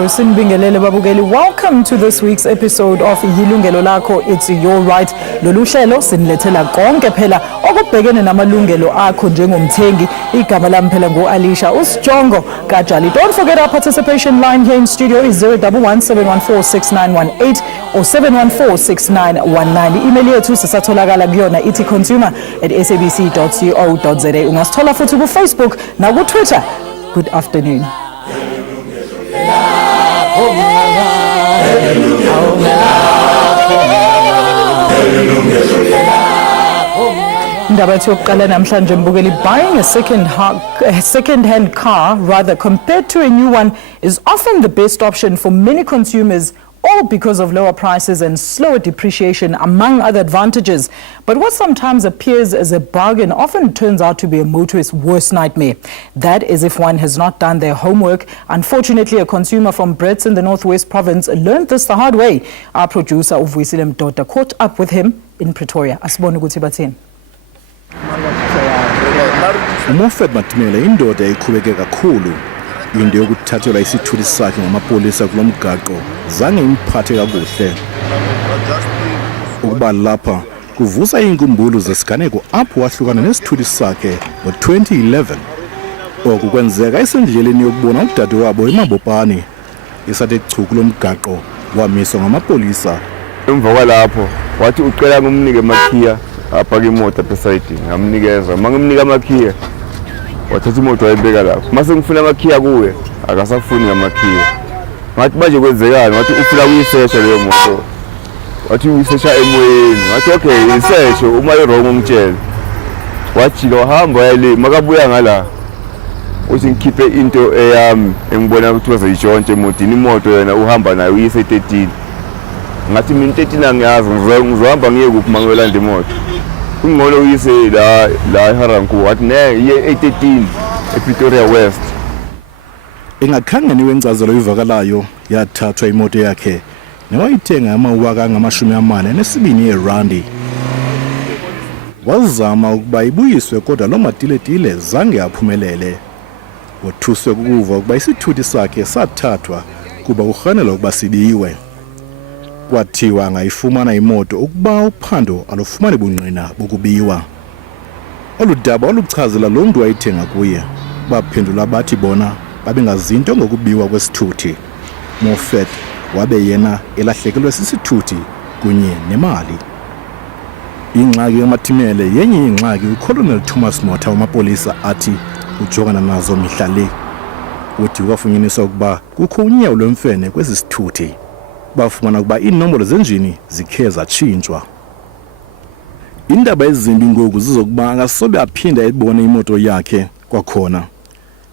So, Sinbingelele Babugeli, welcome to this week's episode of Yilungelo Lakho. It's your right. Lolu hlelo sinilethela konke phela okubhekene namalungelo akho njengomthengi. Igama lami phela ngo-Alisha Usjongo Kajali. Don't forget our participation line here in studio is 011-714-6918 or 714-6919. I-email yethu sisatholakala kuyona ithi consumer@sabc.co.za. Ungasithola futhi ku Facebook na ku Twitter. Good afternoon. Indaba yethu yokuqala namhlanje mbukeli, buying a second-hand car rather compared to a new one is often the best option for many consumers, all because of lower prices and slower depreciation, among other advantages. But what sometimes appears as a bargain often turns out to be a motorist's worst nightmare. That is if one has not done their homework. Unfortunately, a consumer from Brits in the Northwest Province learned this the hard way. Our producer, Uvuyisile Mdoda, caught up with him in Pretoria. Asibone ukuthi bathini. Umofed Matimele indoda eqhubeke kakhulu into yokuthathelwa isithuthi sakhe ngamapolisa kulomgaqo zange imphathe kakuhle. Ukuba lapha kuvusa inkumbulo zesiganeko apho wahlukana nesithuthi sakhe ngo-2011. Okukwenzeka esendleleni yokubona udade wabo eMabopane isathe chuku lomgaqo wamiswa ngamapolisa. Emva kwalapho wathi ucela ngumnike emakhiya apha imoto beside ngamnikeza mangimnika amakhiya wathatha imoto wayibeka lapho mase ngifuna amakhiya kuwe akasafuni ngamakhiya ngathi manje kwenzekani wathi ufuna uyisesha leyo moto wathi uyisesha emoyeni wathi okay iseshe uma wrong umtshela wathi lo hamba yale makabuya ngala uthi ngikhiphe into eyami engibona ukuthi wazayitshontshe emotini imoto yena uhamba nayo uyise 13 ngathi mina 13 angiyazi ngizohamba ngiye kuphi mangiyolanda imoto kungcono uyise la eHaranku wathi ne ye 18 ePretoria West. Engakhangeni wencazelo ivakalayo yathathwa imoto yakhe newayithenga amawaka angama-42 erandi. Wazama ukuba ibuyiswe kodwa lo matiletile zange aphumelele. Wothuswe kukuva ukuba isithuthi sakhe sathathwa kuba kufanele ukuba sibiwe. Kwathiwa angayifumana imoto ukuba uphando alufumane bungqina bokubiwa. Oludaba oluchazela lo mntu wayithenga kuye baphendula bathi bona babengazinto ngokubiwa kwesithuthi. Mofet wabe yena elahlekelwe sisithuthi kunye nemali. Ingxaki yamathimele yenye ingxaki uColonel Thomas Motha wamapolisa athi ujongana nazo mihla le. Uthi wafunyaniswa ukuba kukho unyawo lwemfene kwesi sithuthi. Bafumana ukuba inombolo zenjini zikhe zatshintshwa. Indaba ezimbi ngoku zizokuba akasobe aphinda ebone imoto yakhe kwakhona.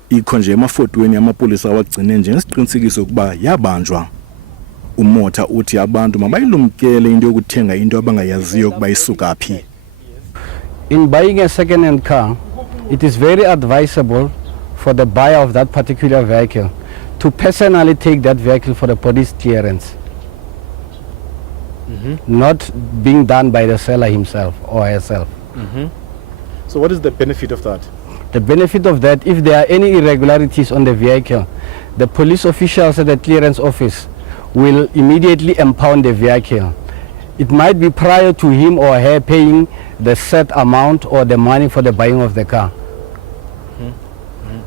Ikho nje emafotweni amapolisa awagcine njengesiqinisekiso ukuba yabanjwa. Umotha uthi abantu mabayilumkele into yokuthenga into abangayaziyo ukuba isuka phi. In buying a second-hand car, it is very advisable for the buyer of that particular vehicle to personally take that vehicle for the police clearance. Not being done by the seller himself or herself. So what is the benefit of that? The benefit of that, if there are any irregularities on the vehicle, the police officials at the clearance office will immediately impound the vehicle. It might be prior to him or her paying the set amount or the money for the buying of the car.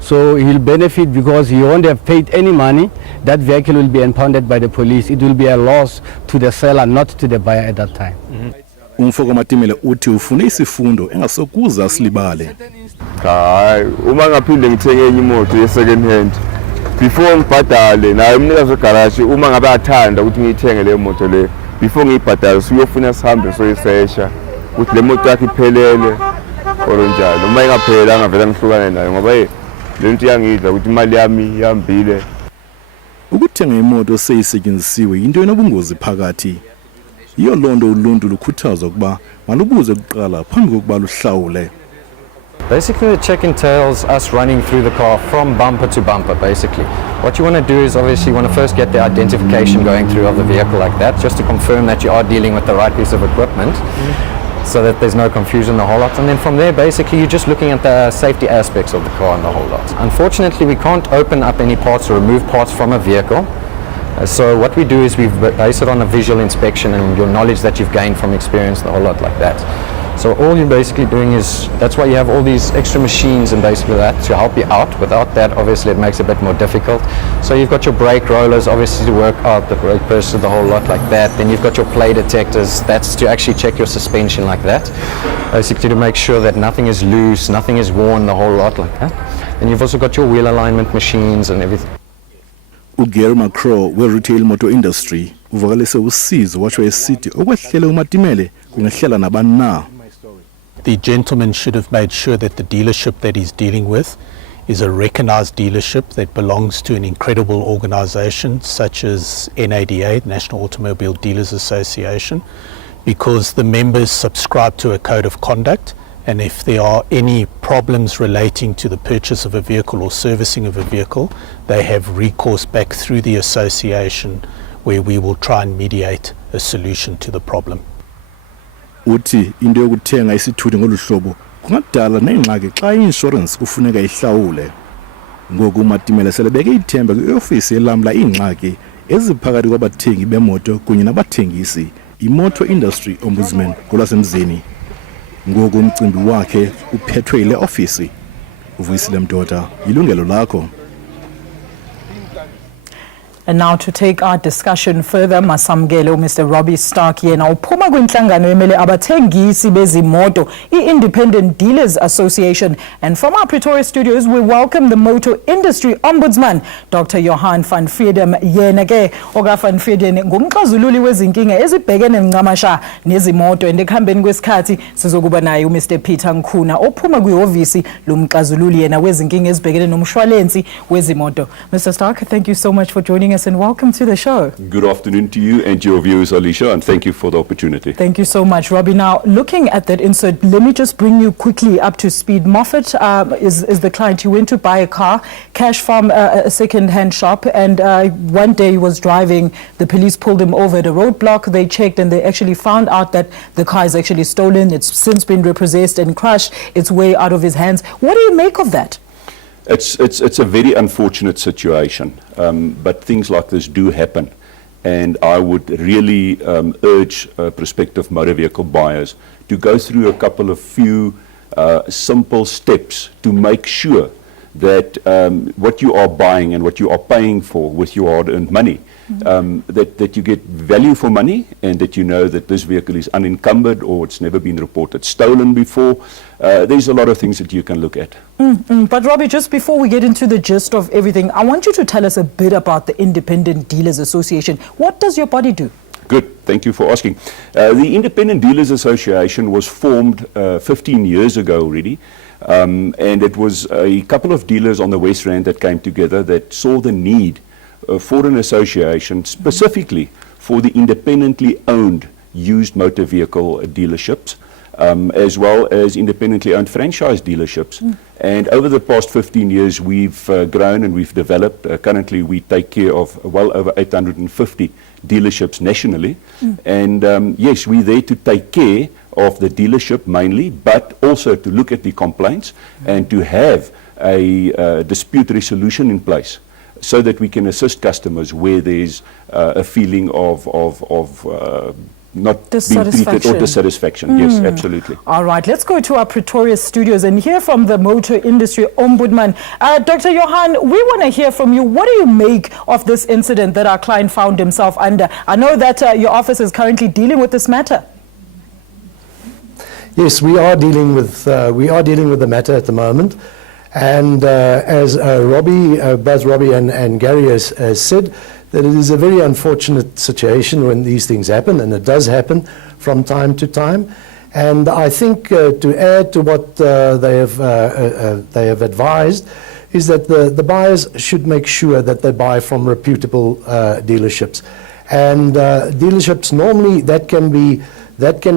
So he'll benefit because he won't have paid any money. That vehicle will be impounded by the police. It will be a loss to the seller, not to the buyer at that time. Umfoko Matimele uthi ufune isifundo engasokuza silibale. Hayi uma ngaphinde ngithenge enye imoto ye second hand before ngibhadale naye umnikazi wegarage uma ngabe athanda ukuthi ngiyithenge le moto le before ngiyibhadale siyofuna sihambe soyisesha ukuthi le moto yakhe iphelele oronjalo uma ingaphelanga vele ngihlukane nayo ngoba lento yangidla ukuthi imali yami yambile. Ukuthenga imoto seyisetshenzisiwe into enobungozi phakathi. Iyo lonto uluntu lukhuthazwa ukuba malubuze kuqala phambi kokuba luhlawule. Basically, the check entails us running through the car from bumper to bumper, basically. What you want to do is obviously you want to first get the identification going through of the vehicle like that, just to confirm that you are dealing with the right piece of equipment. so that there's no confusion, the whole lot. And then from there, basically, you're just looking at the safety aspects of the car and the whole lot. Unfortunately, we can't open up any parts or remove parts from a vehicle So what we do is we base it on a visual inspection and your knowledge that you've gained from experience, the whole lot like that. So all you're basically doing is, that's why you have all these extra machines and basically that to help you out. Without that, obviously it makes it a bit more difficult. So you've got your brake rollers, obviously to work out the brake pressure, the whole lot like that. Then you've got your play detectors, that's to actually check your suspension like that. Basically to make sure that nothing is loose, nothing is worn, the whole lot like that. And you've also got your wheel alignment machines and everything. uGary Macro we-retail motor industry uvakalise usizo washo esithi okwehlele umatimele kungehlela nabani na. The gentleman should have made sure that the dealership that he's dealing with is a recognized dealership that belongs to an incredible organization such as NADA, the National Automobile Dealers Association, because the members subscribe to a code of conduct, and if there are any problems relating to the purchase of a vehicle or servicing of a vehicle, they have recourse back through the association where we will try and mediate a solution to the problem. Uthi into yokuthenga isithuthi ngolu hlobo kungadala nengxaki xa i-insurance kufuneka ihlawule. Ngoku umatimele selebeke ithemba kwi-ofisi elamla iingxaki eziphakathi kwabathengi bemoto kunye nabathengisi, i-Motor Industry Ombudsman kolwasemzini. Ngoku umcimbi wakhe uphethwe yile ofisi. Uvuyisile Mdoda, Yilungelo Lakho. And now to take our discussion further, masamgele Mr. Robbie Stark yena uphuma kwinhlangano emele abathengisi bezimoto, i-Independent Dealers Association. And from our Pretoria studios, we welcome the Motor Industry Ombudsman, Dr. Johan van Vreeden. Yena ke oka van Vreeden ngumxazululi wezinkinga ezibhekene ncamasha nezimoto, and ekuhambeni kwesikhathi sizokuba naye uMr. Peter Nkhuna ophuma kwihhovisi lomxazululi yena wezinkinga ezibhekene nomshwalensi wezimoto. Mr. Stark, thank you so much for joining us and welcome to the show. Good afternoon to you and your viewers, Alicia, and thank you for the opportunity. Thank you so much, Robbie. Now, looking at that insert, let me just bring you quickly up to speed. Moffat is the client. He went to buy a car, cash from a second-hand shop, and one day he was driving. The police pulled him over at a roadblock. They checked and they actually found out that the car is actually stolen. It's since been repossessed and crushed its way out of his hands. What do you make of that? It's a very unfortunate situation, but things like this do happen, and I would really urge prospective motor vehicle buyers to go through a couple of few simple steps to make sure that what you are buying and what you are paying for with your hard-earned money, that you get value for money, and that you know that this vehicle is unencumbered or it's never been reported stolen before. There's a lot of things that you can look at. But Robbie, just before we get into the gist of everything, I want you to tell us a bit about the Independent Dealers Association. What does your body do? Good, thank you for asking. The Independent Dealers Association was formed 15 years ago already. And it was a couple of dealers on the West Rand that came together that saw the need for an association specifically for the independently owned used motor vehicle dealerships, as well as independently owned franchise dealerships. And over the past 15 years, we've grown and we've developed. Currently, we take care of well over 850 dealerships nationally. And yes, we're there to take care of the dealership mainly, but also to look at the complaints and to have a dispute resolution in place so that we can assist customers where there's a feeling of not being treated or dissatisfaction. Yes, absolutely. All right, let's go to our Pretoria studios and hear from the Motor Industry Ombudsman. Dr. Johan, we want to hear from you. What do you make of this incident that our client found himself under? I know that your office is currently dealing with this matter. Yes, we are dealing with the matter at the moment, and as Buzz, Robbie, and Gary has said, that it is a very unfortunate situation when these things happen, and it does happen from time to time. And I think to add to what they have advised is that the buyers should make sure that they buy from reputable dealerships, and dealerships normally that can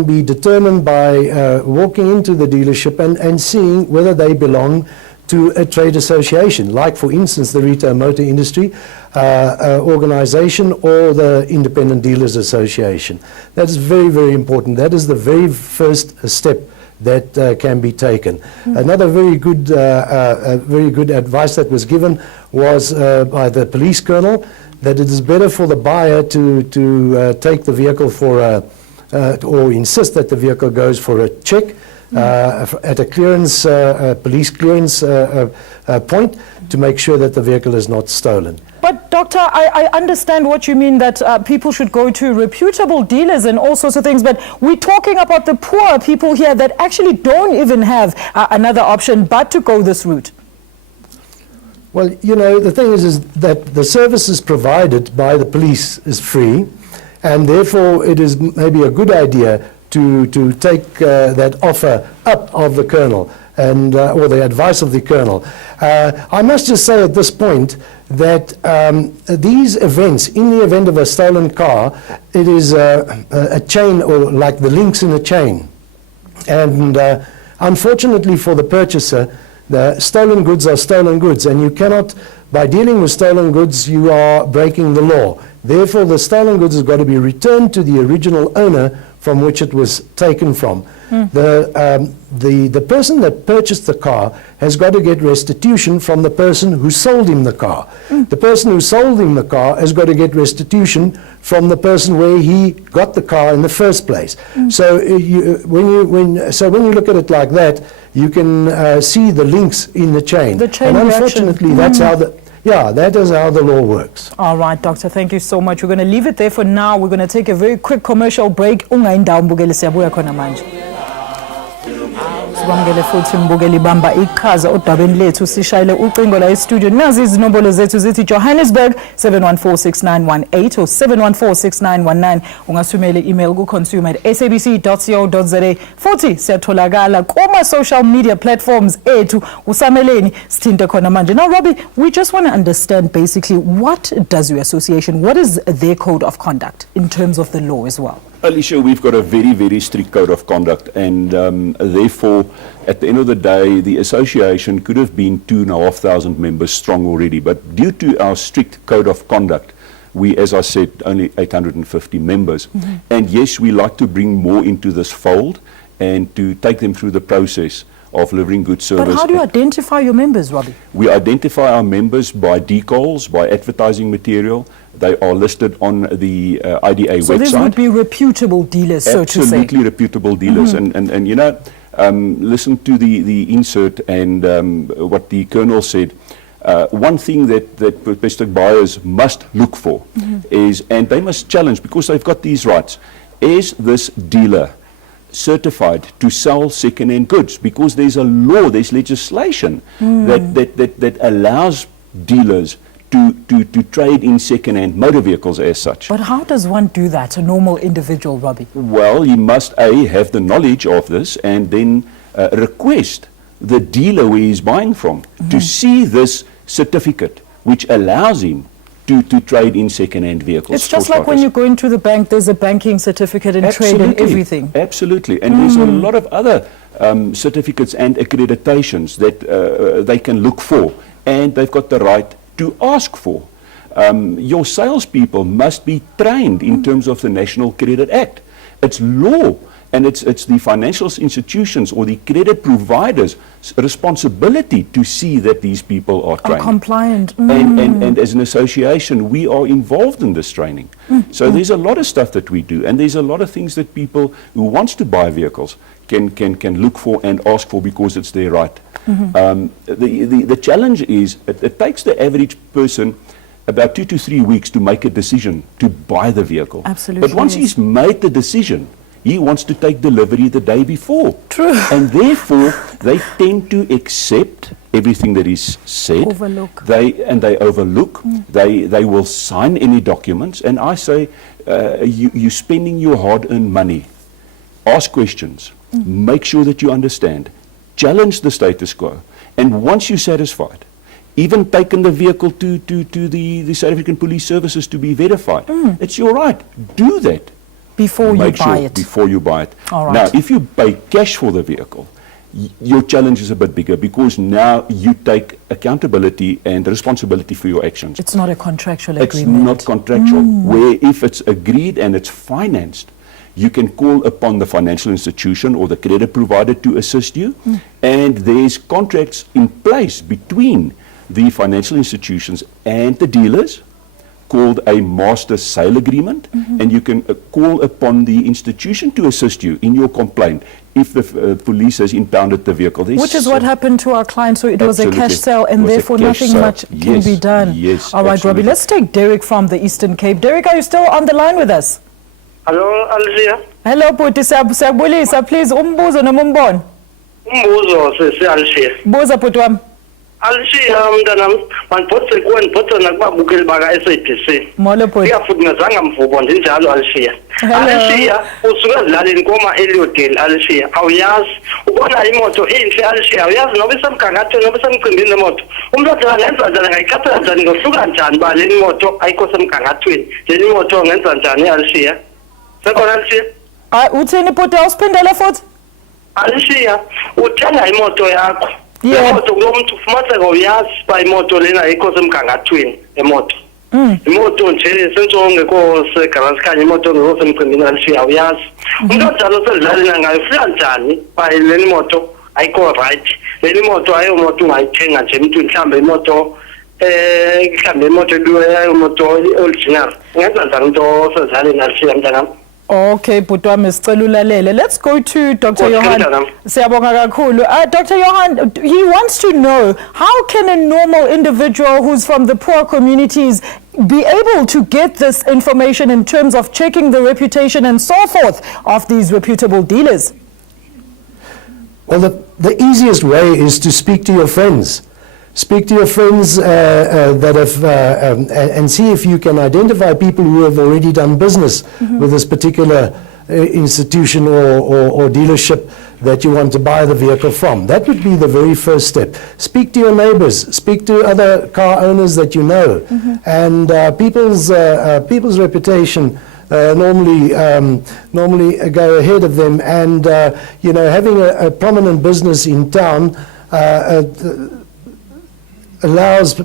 be determined by walking into the dealership and seeing whether they belong to a trade association, like for instance the Retail Motor Industry organization or the Independent Dealers Association. That is very, very important. That is the very first step that can be taken. Another very good advice that was given was by the police colonel, that it is better for the buyer to take the vehicle for or insist that the vehicle goes for a check at a clearance, police clearance point, to make sure that the vehicle is not stolen. But Doctor, I understand what you mean, that people should go to reputable dealers and all sorts of things, but we're talking about the poor people here that actually don't even have another option but to go this route. Well, you know, the thing is that the services provided by the police is free, and therefore it is maybe a good idea to take that offer up of the colonel, and or the advice of the colonel. I must just say at this point that these events, in the event of a stolen car, it is a chain, or like the links in a chain. And unfortunately for the purchaser, the stolen goods are stolen goods, and you cannot, by dealing with stolen goods, you are breaking the law. Therefore, the stolen goods has got to be returned to the original owner from which it was taken from. The person that purchased the car has got to get restitution from the person who sold him the car. The person who sold him the car has got to get restitution from the person where he got the car in the first place. So when you look at it like that, you can see the links in the chain. The chain and reaction. unfortunately, that's how that is how the law works. All right, Doctor, thank you so much. We're going to leave it there for now. We're going to take a very quick commercial break. Sibamukele futhi mbukeli bamba iqhaza odabeni lethu, sishayile ucingo la e-studio. Nazi izinombolo zethu zithi Johannesburg 7146918 or 7146919. Ungasumele email ku consumer@sabc.co.za. Futhi siyatholakala kuma social media platforms ethu. Usameleni sithinte khona manje. Now Robbie, we just want to understand basically, what does your association, what is their code of conduct in terms of the law as well? Alicia, we've got a very, very strict code of conduct, and therefore, at the end of the day, the association could have been 2,500 members strong already, but due to our strict code of conduct, we, as I said, only 850 members. And yes, we like to bring more into this fold and to take them through the process of delivering good service. But how do you identify your members, Robbie? We identify our members by decals, by advertising material. They are listed on the IDA website. So these would be reputable dealers, so to say. Absolutely reputable dealers. And you know, listen to the insert and what the colonel said. One thing that domestic buyers must look for is, and they must challenge, because they've got these rights, is this dealer certified to sell second-hand goods? Because there's a law, there's legislation that allows dealers to trade in second-hand motor vehicles as such. But how does one do that, a normal individual, Robbie? Well, he must have the knowledge of this, and then request the dealer where he's buying from to see this certificate, which allows him to trade in second-hand vehicles. It's just like when you go into the bank, there's a banking certificate in trade and everything. Absolutely. And there's a lot of other certificates and accreditations that they can look for, and they've got the right to ask for. Your salespeople must be trained in terms of the National Credit Act. It's law, and it's the financial institutions or the credit providers' responsibility to see that these people are trained. Are compliant. And as an association, we are involved in this training. So there's a lot of stuff that we do, and there's a lot of things that people who wants to buy vehicles can look for and ask for, because it's their right. The challenge is, it takes the average person about 2 to 3 weeks to make a decision to buy the vehicle. Absolutely. But once he's made the decision, he wants to take delivery the day before. True. And therefore, they tend to accept everything that is said. Overlook. They overlook. They will sign any documents. And I say, you're spending your hard-earned money. Ask questions. Make sure that you understand. Challenge the status quo. And once you're satisfied, even taken the vehicle to the South African Police Services to be verified. It's your right. Do that. Before you buy it. Before you buy it. All right. Now, if you pay cash for the vehicle, your challenge is a bit bigger, because now you take accountability and responsibility for your actions. It's not a contractual It's agreement. not contractual. Where if it's agreed and it's financed, you can call upon the financial institution or the credit provider to assist you. And there's contracts in place between the financial institutions and the dealers called a master sale agreement, and you can call upon the institution to assist you in your complaint if the police has impounded the vehicle. Which is what happened to our client, so it was a cash sale and therefore nothing much can be done. Yes, all right, absolutely. Robbie, let's take Derek from the Eastern Cape. Derek, are you still on the line with us? Hello, Alicia. Hello, Puti, siyabulisa, please, umbuzo noma umbono. Umbuzo sisi Alicia. Buza Puti wami. Alicia mntanami, mandiphothele kuwe ndiphothele nakubabukeli baka SABC. Molo Puti. Futhi ngazange mvubo ndinjalo Alicia. Hello. Alicia, usuka ezilalini koma Eliodale Alicia. Awuyazi ubona imoto enhle Alicia. Awuyazi noba isemgangathweni noba isemcimbini lemoto. Umuntu othi ngenza njani ngayikhathala njani ngohluka njani ba le moto ayikho semgangathweni. Le moto ngenza njani Alicia? Sekhona Alicia? Uthini Puti, awusiphindele futhi? Alicia, uthenga imoto yakho. Yeah. Imoto kulomuntu ufumaniseka uyazi ba imoto lena ayikho semgangathweni emoto. Imoto nje senzongekho segarage kanye imoto ngekho semcimbini Alicia uyazi. Umuntu onjalo selidlalina ngayo ufika njani ba le moto ayikho right. Le moto ayo moto ungayithenga nje umuntu mhlambe imoto mhlambe imoto imoto original. Ngenza njani umuntu osezaleni Alicia mntanami? Okay, Puti wami sicela ulalele. Let's go to Dr. Johan. Siyabonga kakhulu. Dr. Johan, he wants to know, how can a normal individual who's from the poor communities be able to get this information in terms of checking the reputation and so forth of these reputable dealers? Well, the easiest way is to speak to your friends. Speak to your friends that have, and see if you can identify people who have already done business with this particular institution or dealership that you want to buy the vehicle from. That would be the very first step. Speak to your neighbors, speak to other car owners that you know, and people's reputation normally go ahead of them, and having a prominent business in town allows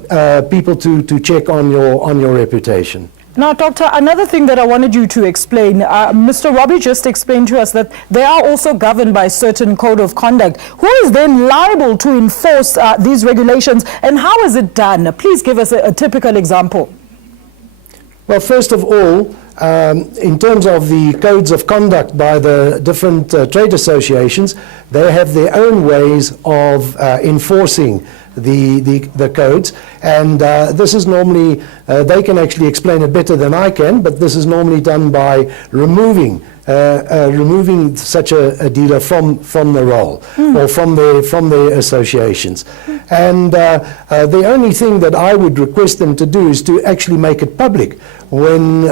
people to check on your reputation. Now, Doctor, another thing that I wanted you to explain, Mr. Robbie just explained to us that they are also governed by certain code of conduct. Who is then liable to enforce these regulations, and how is it done? Please give us a typical example. Well, first of all, in terms of the codes of conduct by the different trade associations, they have their own ways of enforcing the codes, and this is normally, they can actually explain it better than I can, but this is normally done by removing such a dealer from the roll or from their associations. And the only thing that I would request them to do is to actually make it public when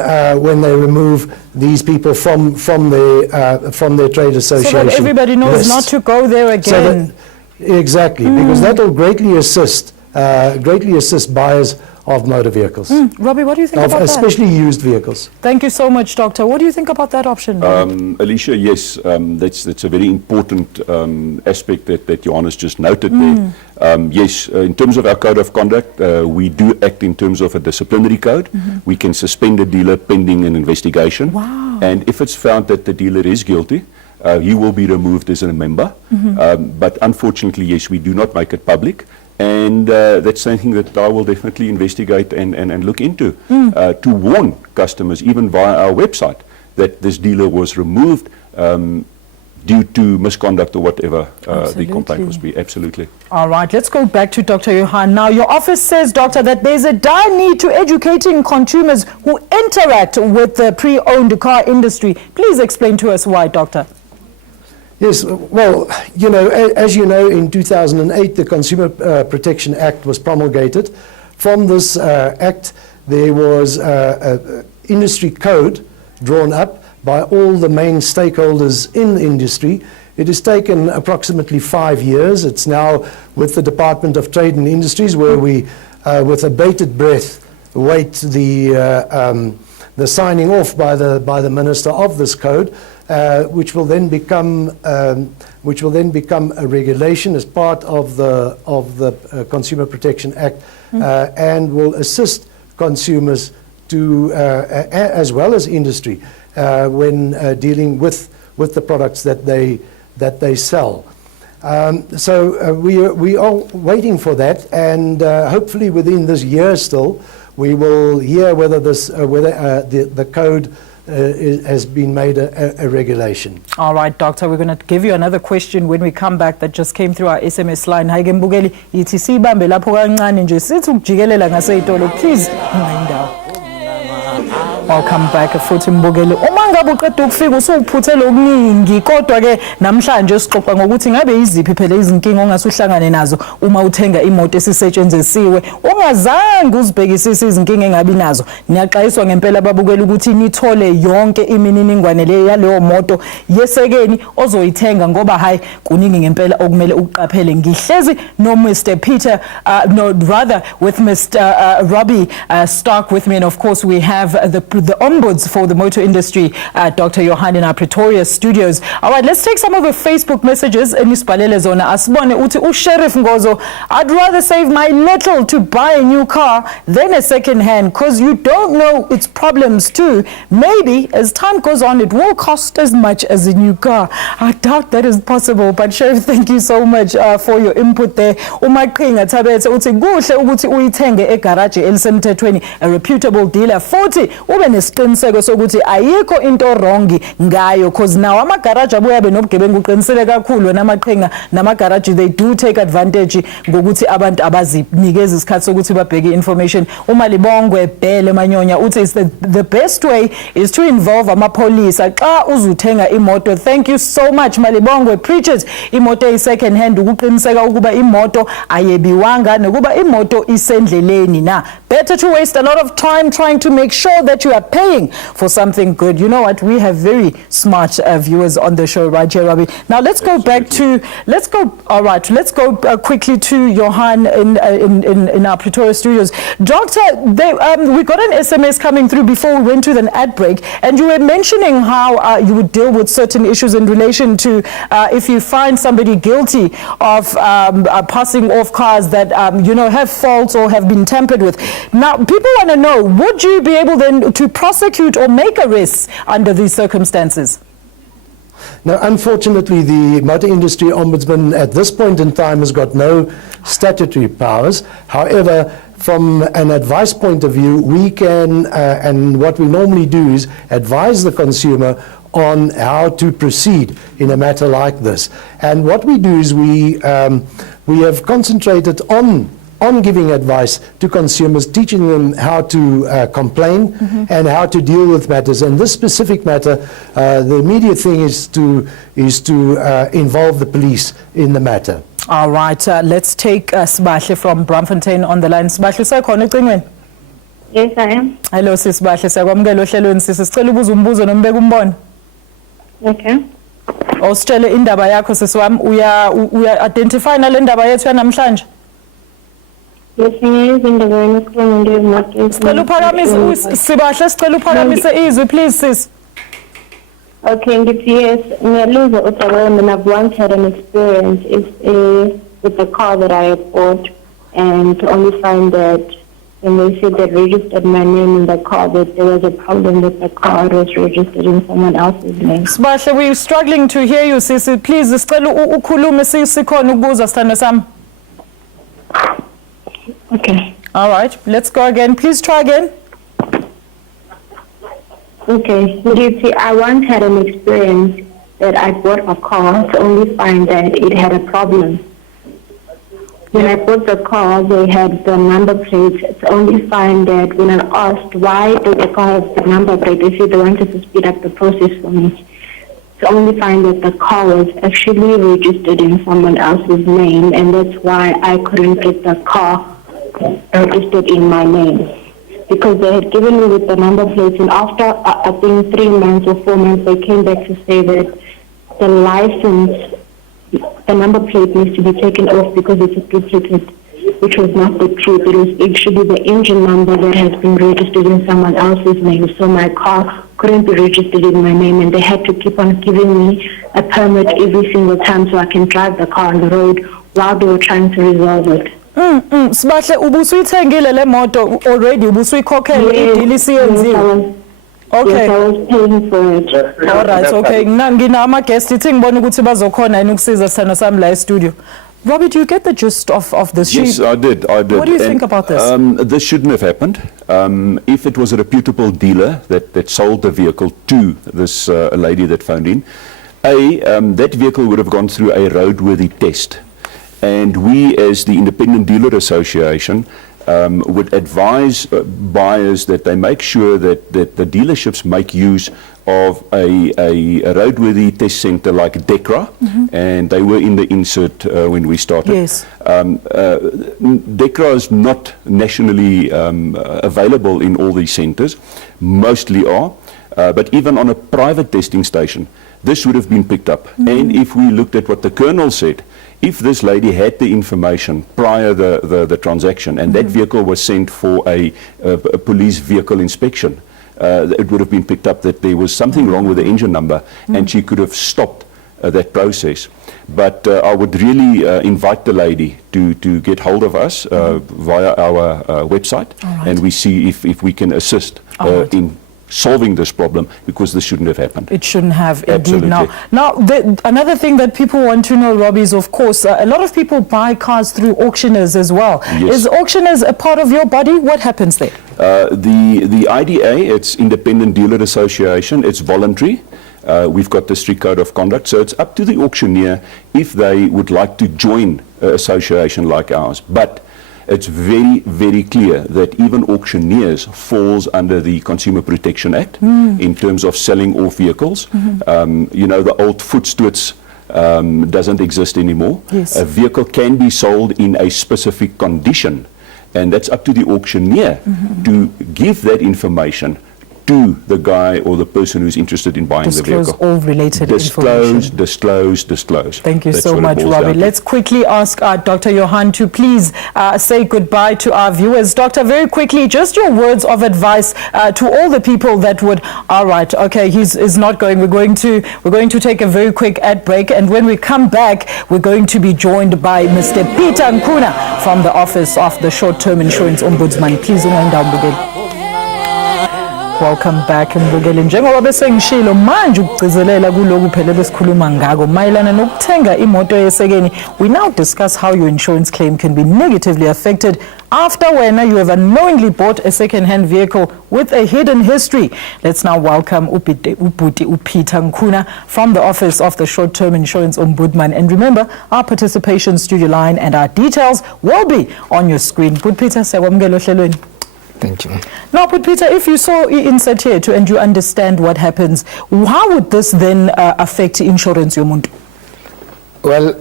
they remove these people from their trade association. So that everybody knows list. not to go there again. Exactly, because that will greatly assist buyers of motor vehicles. Robbie, what do you think about that? Especially used vehicles. Thank you so much, Doctor. What do you think about that option? Alicia, yes, that's a very important aspect that Johannes just noted there. Yes, in terms of our code of conduct, we do act in terms of a disciplinary code. We can suspend a dealer pending an investigation. Wow. And if it's found that the dealer is guilty, he will be removed as a member. But unfortunately, yes, we do not make it public. And that's something that I will definitely investigate and look into to warn customers, even via our website, that this dealer was removed due to misconduct or whatever the complaint was be. Absolutely. All right, let's go back to Dr. Johan. Now, your office says, Doctor, that there's a dire need to educating consumers who interact with the pre-owned car industry. Please explain to us why, Doctor. Yes, well, as you know, in 2008, the Consumer Protection Act was promulgated. From this act, there was an industry code drawn up by all the main stakeholders in the industry. It has taken approximately 5 years. It's now with the Department of Trade and Industries, where we, with a bated breath, await the signing off by the Minister of this code. Which will then become a regulation as part of the Consumer Protection Act, and will assist consumers to as well as industry when dealing with the products that they sell. So we are waiting for that, and hopefully within this year still, we will hear whether the code has been made a regulation. All right, Doctor, we're going to give you another question when we come back that just came through our SMS line. Hayi ke mbukeli yithi sibambe lapho kancane nje sithi ukujikelela ngaseyitolo please ngayindawo. Welcome back futhi mbukeli. Uma ngabe uqeda ukufika usuphuthela okuningi kodwa ke namhlanje sixoxa ngokuthi ngabe iziphi phela izinkinga ongasuhlangane nazo uma uthenga imoto esisetshenzisiwe ongazange uzibhekisise izinkinga engabi nazo. Niyaxayiswa ngempela babukela ukuthi nithole yonke imininingwane le yaleyo moto yesekeni ozoyithenga ngoba hayi kuningi ngempela okumele uqaphele. Ngihlezi no Mr. Peter no rather with Mr. Robbie Stark with me, and of course we have the ombuds for the motor industry, Dr. Johan in our Pretoria studios. All right, let's take some of the Facebook messages. Nisipalele zona asibone uthi Sheriff Ngozo, I'd rather save my little to buy a new car than a second hand because you don't know its problems too. Maybe as time goes on it will cost as much as a new car. I doubt that is possible, but Sheriff, thank you so much for your input there. Umaqhinga Thabethe uthi kuhle ukuthi uyithenge egarage elisemthethweni, a reputable dealer, futhi ube nesiqiniseko sokuthi ayikho into wrong ngayo, because now amagaraji abuya benobugebengu uqinisele kakhulu namaqhinga namagaraji they do take advantage ngokuthi abantu abazinikeza isikhathi sokuthi babheke information. Umalibongwe Bhele Manyonya uthi the best way is to involve amapolisa xa uzuthenga imoto. Thank you so much Malibongwe. Preachers imoto is second hand ukuqiniseka ukuba imoto ayebiwanga nokuba imoto isendleleni na. Better to waste a lot of time trying to make sure that you are paying for something good. You know what? We have very smart viewers on the show right here, Robbie. Now let's go back to quickly to Johan in our Pretoria studios. Doctor, we got an SMS coming through before we went to an ad break, and you were mentioning how you would deal with certain issues in relation to if you find somebody guilty of passing off cars that have faults or have been tampered with. Now, people want to know, would you be able then to prosecute or make arrests under these circumstances? Now, unfortunately, the Motor Industry Ombudsman at this point in time has got no statutory powers. However, from an advice point of view, we can, and what we normally do is advise the consumer on how to proceed in a matter like this. And what we do is we have concentrated on giving advice to consumers, teaching them how to complain and how to deal with matters. And this specific matter, the immediate thing is to involve the police in the matter. All right, let's take Sibahle from Braamfontein on the line. Sibahle, usekhona ecingweni? Yes, I am. Hello, Sibahle, siyakwamukela ohlelweni sisi. Sicela ubuza umbuzo nombeka umbono. Okay. Awusitshele indaba yakho sisi wami, uya identify nale ndaba yethu yanamhlanje? Sicela uphakamise Sibahle, sicela uphakamise izwi please sis. Okay, yes, ngiyaluza uThabo, and I've once had an experience with the car that I bought, and to only find that when they said they registered my name in the car, that there was a problem with the car. It was registered in someone else's name. Sibahle, we're struggling to hear you sis. Please sicela ukhulume sikhona ukuzwa sithando sami. Okay. All right, let's go again. Please try again. Okay. See, I once had an experience that I bought a car to only find that it had a problem. When I bought the car, they had the number plates to only find that when I asked why did the car have the number plate, they said they wanted to speed up the process for me. To only find that the car was actually registered in someone else's name, and that's why I couldn't get the car registered in my name, because they had given me with the number plates, and after I think 3 months or 4 months they came back to say that the license, the number plate needs to be taken off because it's a duplicate, which was not the truth. It was actually the engine number that has been registered in someone else's name, so my car couldn't be registered in my name, and they had to keep on giving me a permit every single time so I can drive the car on the road while they were trying to resolve it. Sibahle ubusuyithengile le moto already ubusuyikhokhela ideal isiyenziwe. Okay. Yes, I was paying for it. All right, okay. Ngina ama guest ithi ngibona ukuthi bazokhona yini ukusiza sithando sami la e-studio. Robbie, do you get the gist of this? Yes, I did. What do you think about this? This shouldn't have happened. If it was a reputable dealer that sold the vehicle to this lady that phoned in, that vehicle would have gone through a roadworthy test. And we, as the Independent Dealer Association, would advise buyers that they make sure that the dealerships make use of a roadworthy test center like DECRA, and they were in the insert when we started. Yes. DECRA is not nationally available in all these centers, mostly are, but even on a private testing station, this would have been picked up. And if we looked at what the Colonel said, if this lady had the information prior the transaction and that vehicle was sent for a police vehicle inspection, it would have been picked up that there was something wrong with the engine number and she could have stopped that process. But I would really invite the lady to get hold of us via our website, and we see if we can assist in solving this problem, because this shouldn't have happened. It shouldn't have, Absolutely. indeed. Now another thing that people want to know, Robbie, is of course a lot of people buy cars through auctioneers as well. Yes. Is auctioneers a part of your body? What happens there? The IDA, it's Independent Dealer Association, it's voluntary. We've got the strict code of conduct, so it's up to the auctioneer if they would like to join an association like ours. But it's very, very clear that even auctioneers falls under the Consumer Protection Act in terms of selling off vehicles. You know, the old footstoots doesn't exist anymore. Yes. A vehicle can be sold in a specific condition, and that's up to the auctioneer to give that information to the guy or the person who's interested in buying the Disclose vehicle. all related information. Disclose. Thank you That's so what it much, boils Robbie. down to. Let's quickly ask Dr. Johan to please say goodbye to our viewers. Doctor, very quickly, just your words of advice to all the people that would, all right, okay, he's not going. We're going to take a very quick ad break, and when we come back, we're going to be joined by Mr. Peter Nkuna from the Office of the Short-Term Insurance Ombudsman. Please ungayindawo. Welcome back, Mbugeli. Njengoba bese ngishilo manje ukugcizelela kuloko phela besikhuluma ngako mayelana nokuthenga imoto yesekeni. We now discuss how your insurance claim can be negatively affected after when you have unknowingly bought a second-hand vehicle with a hidden history. Let's now welcome Peter Nkuna from the Office of the Short-Term Insurance Ombudsman. And remember, our participation studio line and our details will be on your screen. Peter, siyabonga ohlelweni. Thank you. Now, Peter, if you saw insert here and you understand what happens, how would this then affect insurance yomuntu? Well,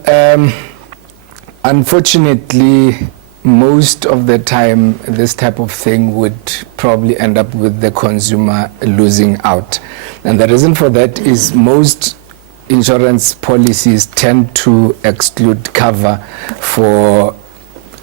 unfortunately, most of the time, this type of thing would probably end up with the consumer losing out. And the reason for that is most insurance policies tend to exclude cover for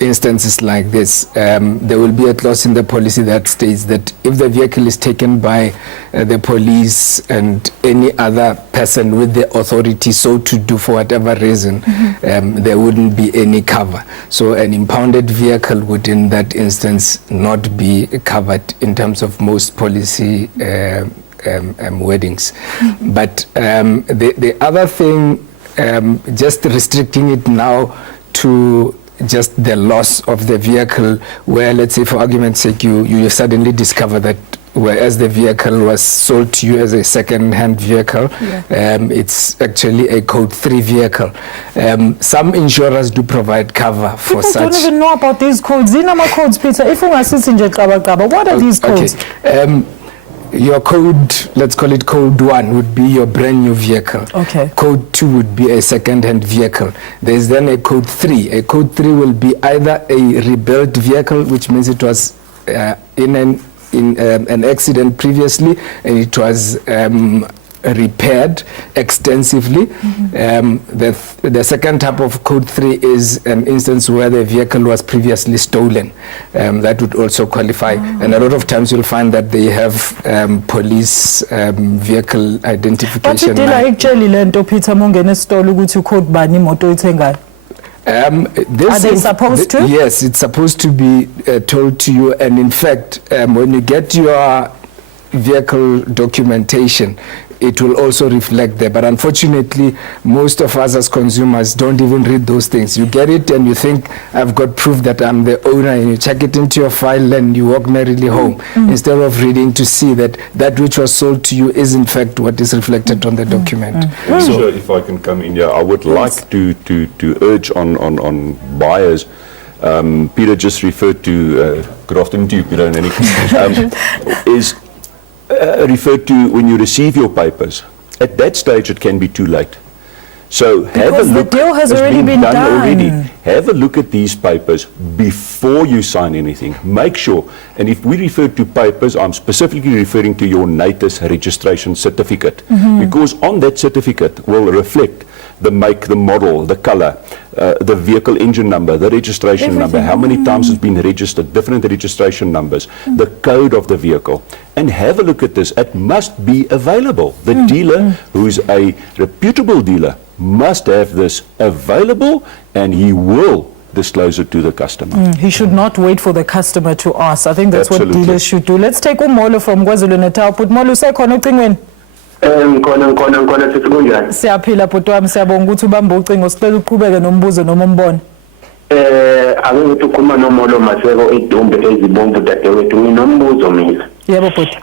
instances like this. There will be a clause in the policy that states that if the vehicle is taken by the police and any other person with the authority so to do for whatever reason, there wouldn't be any cover. So an impounded vehicle would in that instance not be covered in terms of most policy wordings. But the other thing, just restricting it now to just the loss of the vehicle, where let's say for argument's sake you suddenly discover that whereas the vehicle was sold to you as a second-hand vehicle, it's actually a code 3 vehicle. Some insurers do provide cover for People such. People don't even know about these codes. Zinama codes, Peter. If what are these codes? Okay. Your code, let's call it code 1, would be your brand new vehicle. Okay. Code 2 would be a second-hand vehicle. There's then a code 3. A code 3 will be either a rebuilt vehicle, which means it was in an accident previously, and it was repaired extensively. The second type of code 3 is an instance where the vehicle was previously stolen. That would also qualify. And a lot of times you'll find that they have police vehicle identification. But actually lento Peter mongene store ukuthi code bani imoto ithengayo. Are they supposed to? Yes, it's supposed to be told to you, and in fact, when you get your vehicle documentation, it will also reflect there. But unfortunately, most of us as consumers don't even read those things. You get it and you think, I've got proof that I'm the owner, and you check it into your file and you walk merrily home, instead of reading to see that that which was sold to you is in fact what is reflected on the document. So if I can come in here, I would like to urge on buyers. Peter just referred to, good afternoon to you, Peter, in any case, is referred to when you receive your papers. At that stage, it can be too late. So have a look. The deal has it's already been done. Already. Have a look at these papers before you sign anything. Make sure. And if we refer to papers, I'm specifically referring to your NATIS registration certificate, because on that certificate will reflect the make, the model, the color, the vehicle engine number, the registration number, how many times it's been registered, different registration numbers, the code of the vehicle. And have a look at this. It must be available. The dealer, who's a reputable dealer, must have this available, and he will disclose it to the customer. He should not wait for the customer to ask. I think that's Absolutely. what dealers should do. Let's take uMolo from KwaZulu-Natal. Put Molo sekhona ucingweni. Khona sikunjani? Siyaphila bhuti wami, siyabonga ukuthi ubambe ucingo, sicela uqhubeke nombuzo noma umbono. Ake ngithi ukhuluma noMolo Maseko edumbe ezibomvu dadewethu, nginombuzo mina. Yebo bhuti.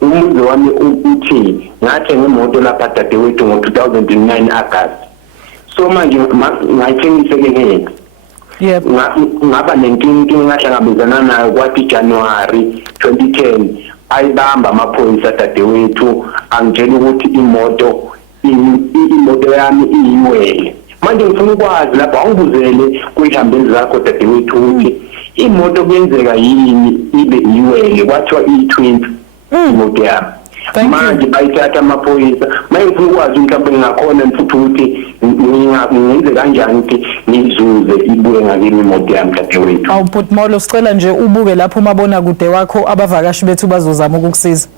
Umbuzo wami uthi ngathenga imoto lapha dadewethu ngo-2009 August. So manje ngayithengise ke ngeke. Yebo. Ngaba nenkinga ngahlangabezana nayo kwathi January 2010. Ayibamba amaphoyisa dadewethu angitshela ukuthi imoto yami iyiwele. Manje ngifuna ukwazi lapha angibuzele kuyihambeli zakho dadewethu ukuthi imoto kuyenzeka yini ibe iyiwele, kwathiwa iyi-20 imoto yami. Manje bayithatha amaphoyisa. Manje ngifuna ukwazi mhlawumbe ngakhona futhi ukuthi ngenze kanjani ukuthi ngizuze ibuye ngakini imoto yami dadewethu. Awu bhuti Molo, sicela nje ubuke lapho umabona kude wakho, abavakashi bethu bazozama ukukusiza.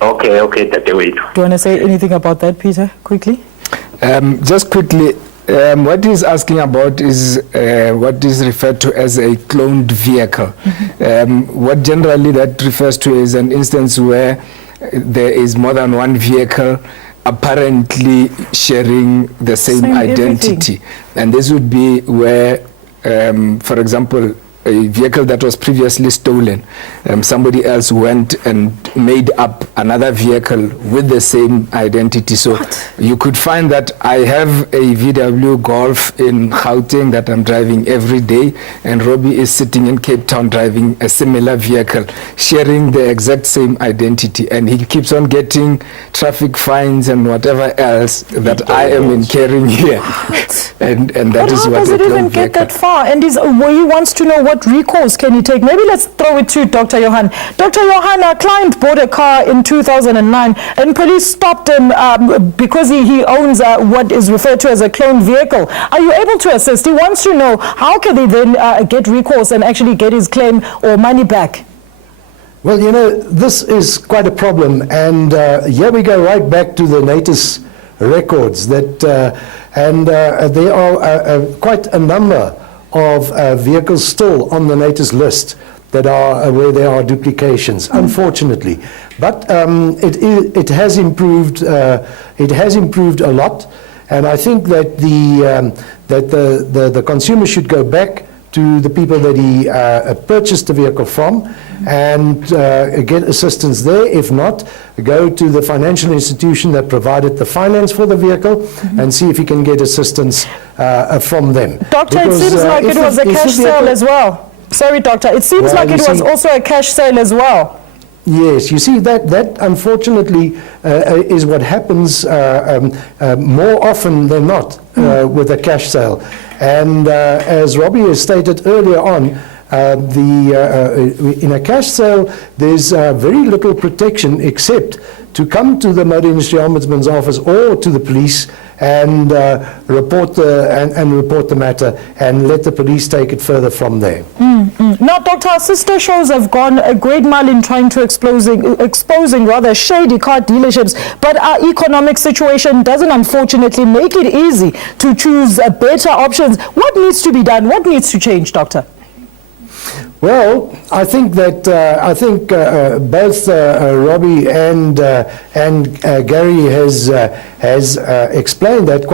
Okay, dadewethu. Do you want to say anything about that, Peter, quickly? Just quickly, what he's asking about is what is referred to as a cloned vehicle. What generally that refers to is an instance where there is more than one vehicle apparently sharing the same identity. And this would be where, for example, a vehicle that was previously stolen, somebody else went and made up another vehicle with the same identity. So you could find that I have a VW Golf in Gauteng that I'm driving every day, and Robbie is sitting in Cape Town driving a similar vehicle, sharing the exact same identity, and he keeps on getting traffic fines and whatever else that I am incurring here. and that is what does it even get that far? And he wants to know what recourse can he take. Maybe let's throw it to Dr. Johan. Dr. Johan, our client bought a car in 2009 and police stopped him because he owns what is referred to as a cloned vehicle. Are you able to assist? He wants to know how can they then get recourse and actually get his claim or money back? Well, you know, this is quite a problem, and here we go right back to the NATIS records that there are quite a number of vehicles still on the NATIS list that are where there are duplications, unfortunately. But it has improved. It has improved a lot, and I think that the consumer should go back to the people that he purchased the vehicle from and get assistance there. If not, go to the financial institution that provided the finance for the vehicle and see if he can get assistance from them. Doctor, it seems like it was a cash sale as well. Sorry, Doctor. It seems like it was also a cash sale as well. Yes, you see, that unfortunately is what happens more often than not with a cash sale. And as Robbie has stated earlier on, in a cash sale, there's very little protection except to come to the Motor Industry Ombudsman's office or to the police and report the matter and let the police take it further from there. Now, Doctor, our sister shows have gone a great mile in trying to exposing rather shady car dealerships, but our economic situation doesn't unfortunately make it easy to choose better options. What needs to be done? What needs to change, Doctor? Well, I think that both Robbie and Gary has explained that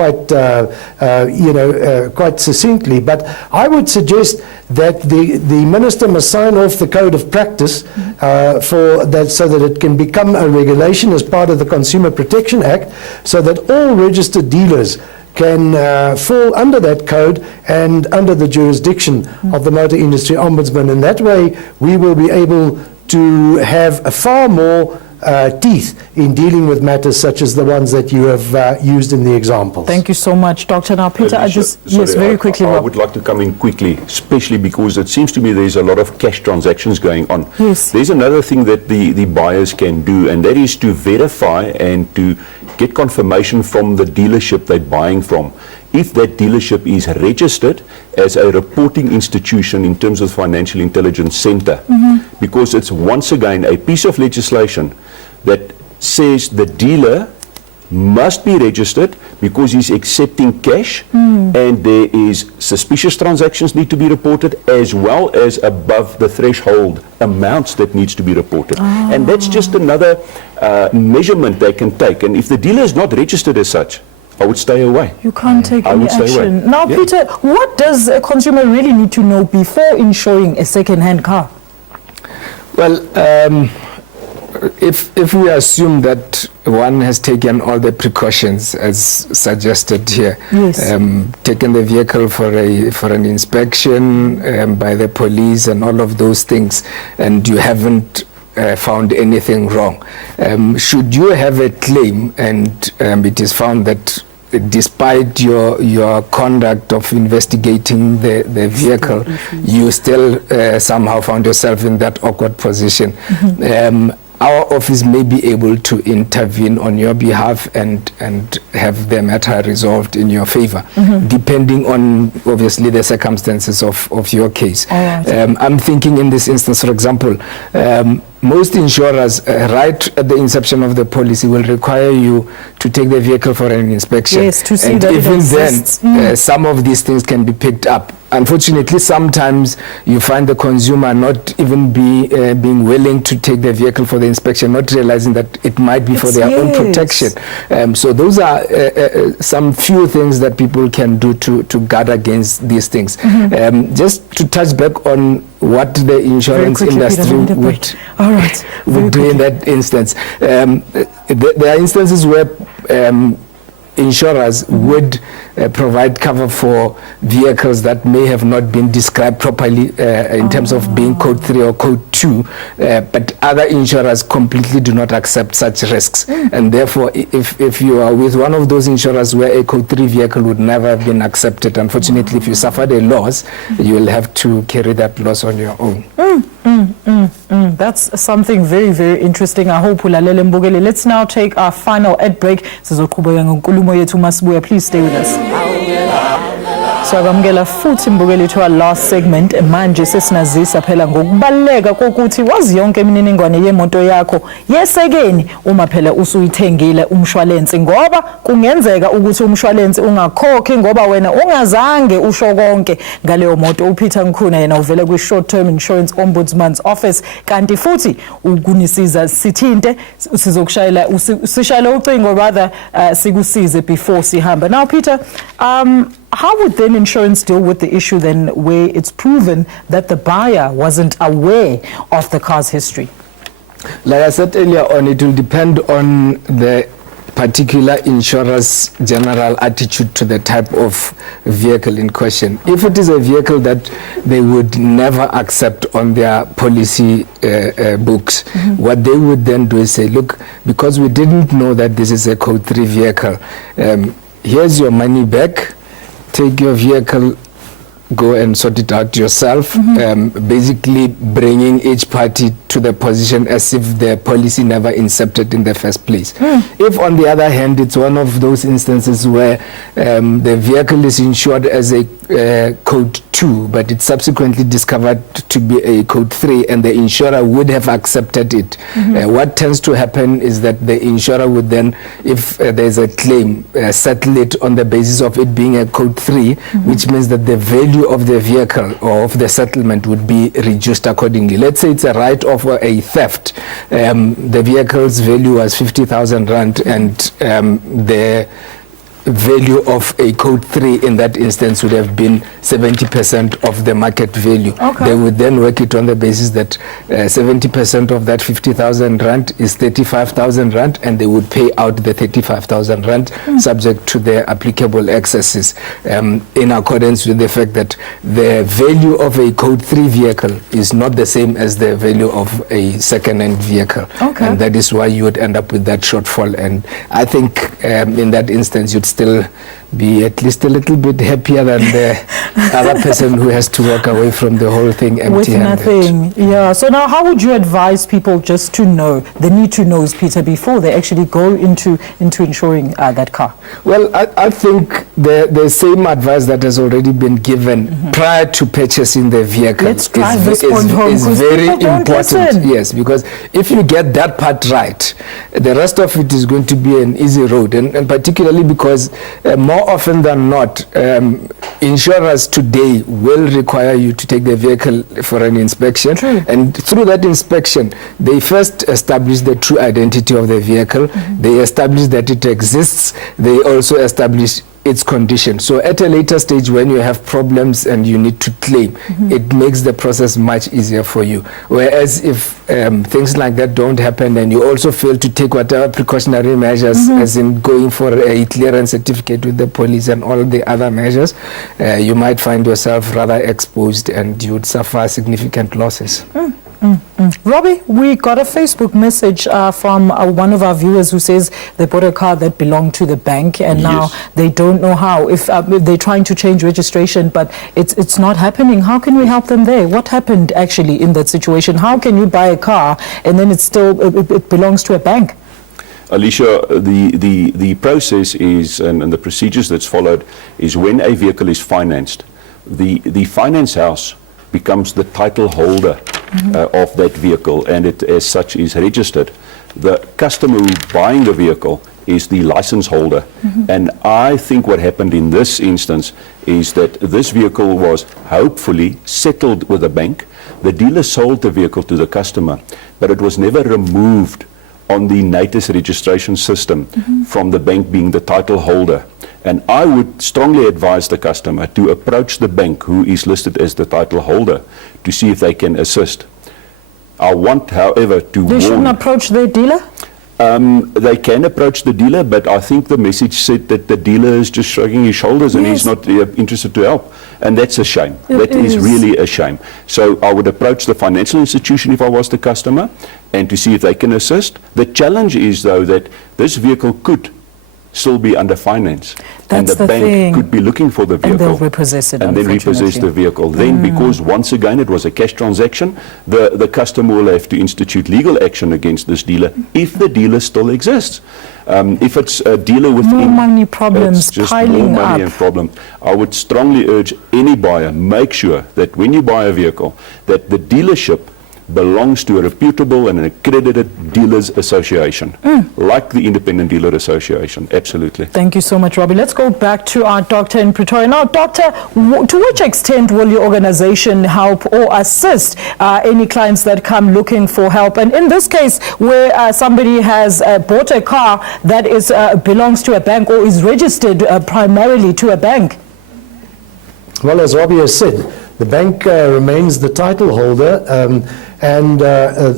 quite succinctly. But I would suggest that the minister must sign off the code of practice for that, so that it can become a regulation as part of the Consumer Protection Act, so that all registered dealers can fall under that code and under the jurisdiction of the Motor Industry Ombudsman. And that way we will be able to have a far more teeth in dealing with matters such as the ones that you have used in the examples. Thank you so much, Doctor. Now, Peter, very quickly. I would like to come in quickly, especially because it seems to me there's a lot of cash transactions going on. Yes. There's another thing that the buyers can do, and that is to verify and to get confirmation from the dealership they're buying from, if that dealership is registered as a reporting institution in terms of Financial Intelligence Center. Because it's once again a piece of legislation that says the dealer must be registered because he's accepting cash, and there is suspicious transactions need to be reported, as well as above the threshold amounts that needs to be reported. And that's just another measurement they can take. And if the dealer is not registered as such, I would stay away. You can't take any action. Now, Peter, what does a consumer really need to know before insuring a second-hand car? Well, if we assume that one has taken all the precautions as suggested here, yes. Taken the vehicle for an inspection by the police and all of those things, and you haven't found anything wrong, should you have a claim and it is found that despite your conduct of investigating the vehicle, you still somehow found yourself in that awkward position, our office may be able to intervene on your behalf and have the matter resolved in your favor, depending on obviously the circumstances of your case. Right. I'm thinking in this instance, for example, most insurers, right at the inception of the policy, will require you to take the vehicle for an inspection. Yes, to see and that even it exists. then, some of these things can be picked up. Unfortunately, sometimes you find the consumer not even being willing to take the vehicle for the inspection, not realizing that it might be for their own protection. So those are some few things that people can do to guard against these things. Just to touch back on what the insurance industry would do in that instance. There are instances where insurers would provide cover for vehicles that may have not been described properly in terms of being code 3 or code 2, but other insurers completely do not accept such risks. And therefore, if you are with one of those insurers where a code 3 vehicle would never have been accepted, unfortunately, if you suffered a loss, you will have to carry that loss on your own. That's something very, very interesting. I hope ulalele Mbogele. Let's now take our final ad break. Please stay with us. So akamukela futhi Mbogele to our last segment. Manje sesinazisa phela ngokubaleka kokuthi wazi yonke imininingwane yemoto yakho yesekeni uma phela usuyithengile umshwalensi, ngoba kungenzeka ukuthi umshwalensi ungakhokhi ngoba wena ungazange usho konke ngaleyo moto. uPeter Nkhuna yena uvela kwi Short Term Insurance Ombudsman's Office, kanti futhi ukunisiza sithinte sizokushayela sishayela ucingo rather sikusize before sihamba. Now Peter, how would then insurance deal with the issue then where it's proven that the buyer wasn't aware of the car's history? Like I said earlier on, it will depend on the particular insurer's general attitude to the type of vehicle in question. If it is a vehicle that they would never accept on their policy books, what they would then do is say, look, because we didn't know that this is a code 3 vehicle, here's your money back, take your vehicle go and sort it out yourself, basically bringing each party to the position as if the policy never incepted in the first place. If, on the other hand, it's one of those instances where the vehicle is insured as a code 2, but it's subsequently discovered to be a code 3, and the insurer would have accepted it, what tends to happen is that the insurer would then, if there's a claim, settle it on the basis of it being a code 3, which means that the value of the vehicle or of the settlement would be reduced accordingly. Let's say it's a write-off or a theft. The vehicle's value was 50,000 rand, and the value of a code 3 in that instance would have been 70% of the market value. They would then work it on the basis that 70% of that 50,000 rand is 35,000 rand, and they would pay out the 35,000 rand subject to the applicable excesses, in accordance with the fact that the value of a code 3 vehicle is not the same as the value of a second-hand vehicle. And that is why you would end up with that shortfall. And I think in that instance you'd still be at least a little bit happier than the other person who has to walk away from the whole thing empty-handed. With nothing, yeah. So now how would you advise people just to know, the need to knows, Peter, before they actually go into insuring that car? Well, I think the same advice that has already been given prior to purchasing the vehicle is very important. Yes, because if you get that part right, the rest of it is going to be an easy road, and particularly because more often than not, insurers today will require you to take the vehicle for an inspection. And through that inspection, they first establish the true identity of the vehicle. They establish that it exists. They also establish its condition. So at a later stage, when you have problems and you need to claim, it makes the process much easier for you. Whereas if things like that don't happen, and you also fail to take whatever precautionary measures, as in going for a clearance certificate with the police and all the other measures, you might find yourself rather exposed, and you would suffer significant losses. Robbie, we got a Facebook message from one of our viewers who says they bought a car that belonged to the bank, and now they don't know how. If they're trying to change registration, but it's not happening. How can we help them there? What happened actually in that situation? How can you buy a car and then it belongs to a bank? Alicia, the process is, and the procedures that's followed, is when a vehicle is financed, the finance house becomes the title holder of that vehicle, and it as such is registered. The customer who's buying the vehicle is the license holder. And I think what happened in this instance is that this vehicle was hopefully settled with a bank. The dealer sold the vehicle to the customer, but it was never removed on the NATIS registration system from the bank being the title holder. And I would strongly advise the customer to approach the bank who is listed as the title holder to see if they can assist. I want, however, to warn... They shouldn't approach their dealer? They can approach the dealer, but I think the message said that the dealer is just shrugging his shoulders and he's not interested to help. And that's a shame. That is really a shame. So I would approach the financial institution if I was the customer and to see if they can assist. The challenge is, though, that this vehicle could still be under finance. That's and the bank thing. Could be looking for the vehicle. And they'll repossess it, and then repossess the vehicle. Then, because once again it was a cash transaction, the customer will have to institute legal action against this dealer if the dealer still exists. If it's a dealer with more money problems just piling more money up. and problem, I would strongly urge any buyer, make sure that when you buy a vehicle, that the dealership belongs to a reputable and an accredited dealers association, like the Independent Dealer Association. Absolutely. Thank you so much, Robbie. Let's go back to our doctor in Pretoria. Now, doctor, to which extent will your organization help or assist any clients that come looking for help? And in this case, where somebody has bought a car that is belongs to a bank or is registered primarily to a bank? Well, as Robbie has said, the bank remains the title holder, and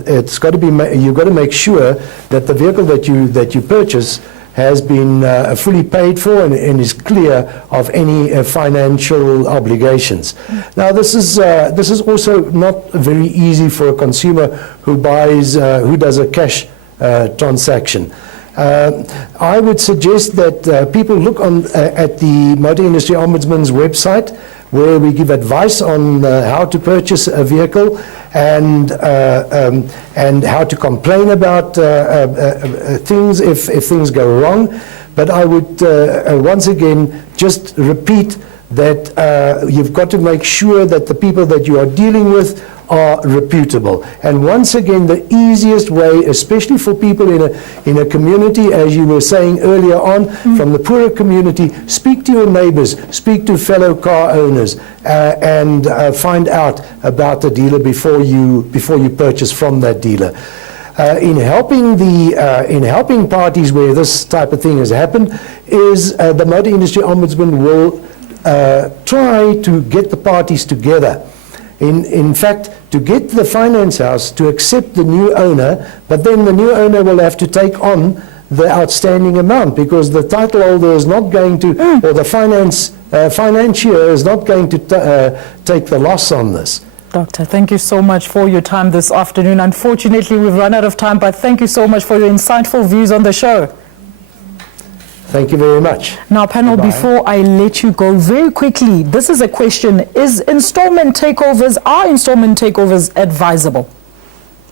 it's got to be. You've got to make sure that the vehicle that you purchase has been fully paid for and is clear of any financial obligations. Now, this is also not very easy for a consumer who does a cash transaction. I would suggest that people look at the Motor Industry Ombudsman's website, where we give advice on how to purchase a vehicle and how to complain about things if things go wrong. But I would once again just repeat that you've got to make sure that the people that you are dealing with are reputable. And once again, the easiest way, especially for people in a community, as you were saying earlier on, from the poorer community, speak to your neighbors, speak to fellow car owners, and find out about the dealer before you purchase from that dealer. In helping parties where this type of thing has happened, is the Motor Industry Ombudsman will try to get the parties together. In fact, to get the finance house to accept the new owner, but then the new owner will have to take on the outstanding amount, because the title holder is not going to, or the financier is not going to take the loss on this. Doctor, thank you so much for your time this afternoon. Unfortunately, we've run out of time, but thank you so much for your insightful views on the show. Thank you very much. Now, panel, Goodbye. before I let you go, very quickly, this is a question. Are installment takeovers advisable?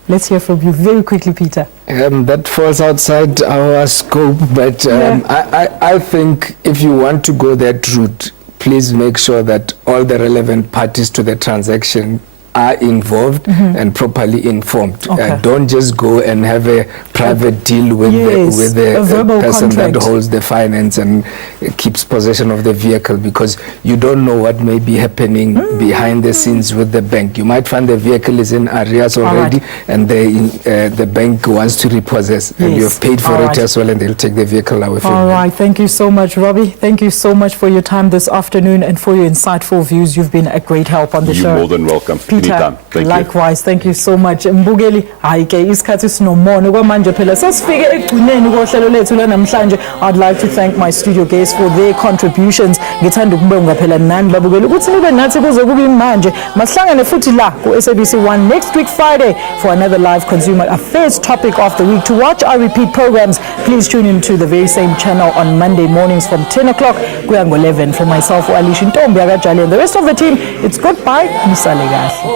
Let's hear from you very quickly, Peter. That falls outside our scope, but I think if you want to go that route, please make sure that all the relevant parties to the transaction are involved and properly informed. Okay. Don't just go and have a private deal with the person contract that holds the finance and keeps possession of the vehicle, because you don't know what may be happening behind the scenes with the bank. You might find the vehicle is in arrears already, and the bank wants to repossess, and you have paid for it as well, and they'll take the vehicle away from you. All right, thank you so much, Robbie. Thank you so much for your time this afternoon and for your insightful views. You've been a great help on the show. You're more than welcome. Peter, Anytime. Thank likewise, thank you so much. Mbugeli, hayi ke isikhathi sinomono kwamanje phela sasifike ekugcineni kohlelo lethu lanamhlanje. I'd like to thank my studio guests for their contributions. Ngithanda ukubonga phela nani babukeli ukuthi nibe nathi kuze kube manje. Masihlangane futhi la ku SABC 1 next week Friday for another live consumer affairs topic of the week. To watch our repeat programs, please tune in to the very same channel on Monday mornings from 10 o'clock kuya ngo-11. For myself, Alicia Ntombi Akajali, and the rest of the team, it's goodbye. Nisale kahle.